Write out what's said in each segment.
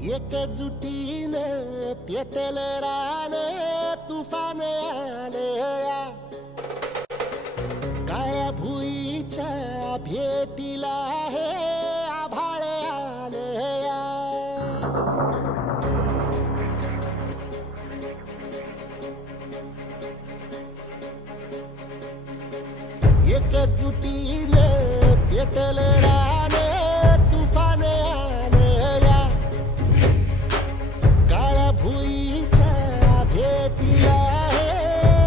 एकजुटीने पेटल रान तुफान आलया काळ्या भुईच्या भेटीला हे आभाळ आलया एकजुटीने पेटल रान तुफान आलया काळ्या भुईच्या भेटीला हे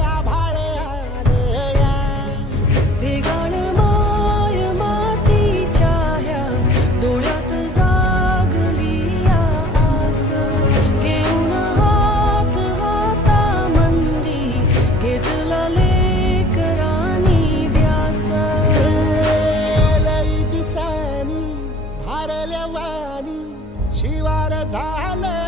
आभाळ आलया ढेगाळ माय मातीच्या ह्या डोळ्यात जागली या आस घेऊन हात हातामंदी घेतला लेकरांनी ध्यास लई दिसानी भारल्या वाणी शिवार झालं